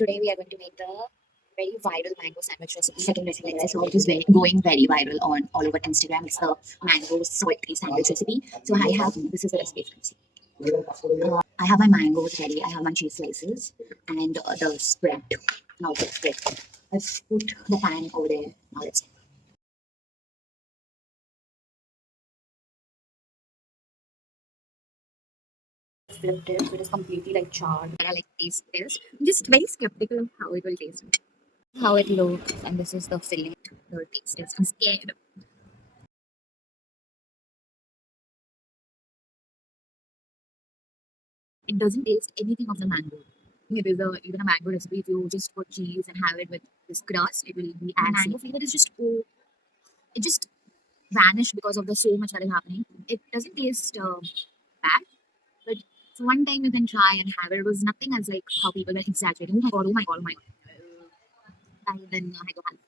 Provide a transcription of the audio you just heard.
Today we are going to make the very viral mango sandwich recipe. Second recipe, let's say. So it is going very viral on all over Instagram. It's the mango salty sandwich recipe. So I have this is the recipe. I have my mangoes ready. I have my cheese slices and the spread. Now let's spread. Let's put the pan over there. Now let's flip it. So it is completely like charred. There are like taste this. I'm just very skeptical of how it will taste. How it looks, and this is the filling. The taste is. I'm scared. It doesn't taste anything of the mango. It is even a mango recipe. If you just put cheese and have it with this crust, it will be as mango flavor is just it just vanished because of the so much that is happening. It doesn't taste bad, but for one time you can try and have it. It was nothing as like how people were exaggerating. Oh my god! Oh my god! Oh my god! And then I go have